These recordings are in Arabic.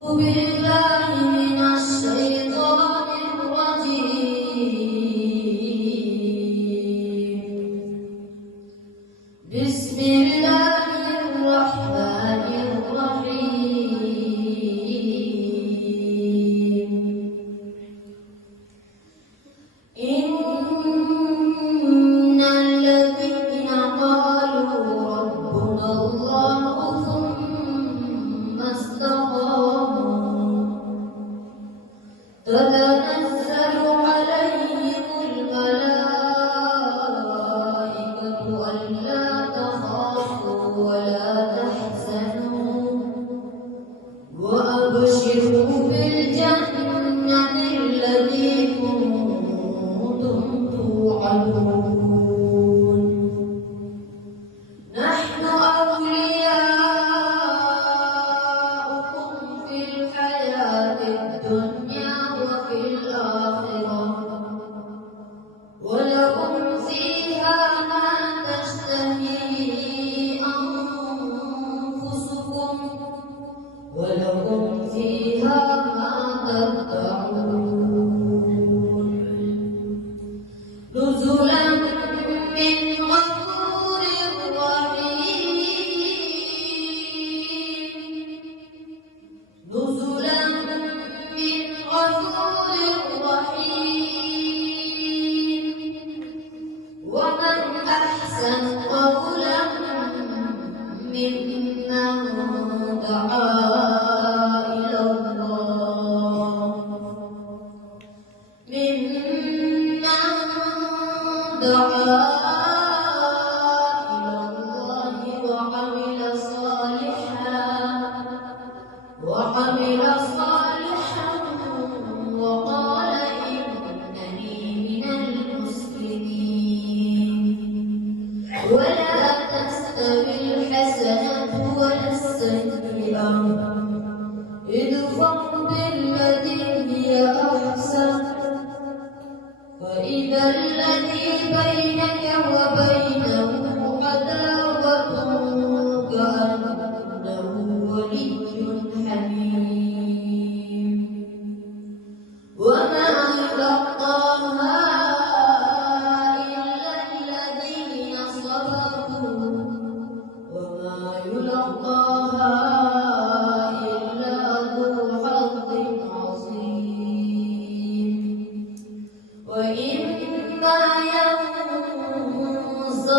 بالله من الشيطان الرجيم. بسم الله الرحمن الرحيم. إن الذين قالوا ربنا الله ثم استقاموا تتنزل عليهم الملائكة ألا تخافوا ولا تحزنوا وأبشروا بالجنة التي كنتم توعدون. نحن أولياؤكم في الحياة الدنيا وفي الآخرة ولكم فيها ما تشتهي أنفسكم ولكم فيها ما تدعون. نزلا من غفور رحيم. نزلا من غفور رحيم. ومن أحسن قولا ممن دعا إلى الله وعمل صالحا وقال إنني من المسلمين. ولا تستوي الحسنة ولا السيئة ادفع بالتي هي أحسن فإذا الذي بينك وبينه عداوة كأنه ولي حميم. وما يلقاها إلا الذين صبروا وما يلقاها إلا ذو حظ عظيم. وإما ينزغنك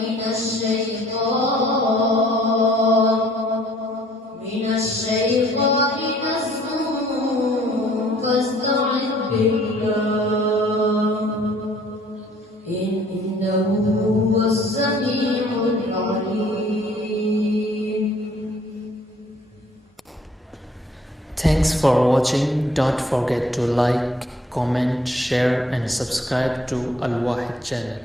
من الشيطان نزغ فاستعذ بالله إنه هو السميع العليم. Thanks for watching. Don't forget to like, comment, share and subscribe to Al Wahid channel.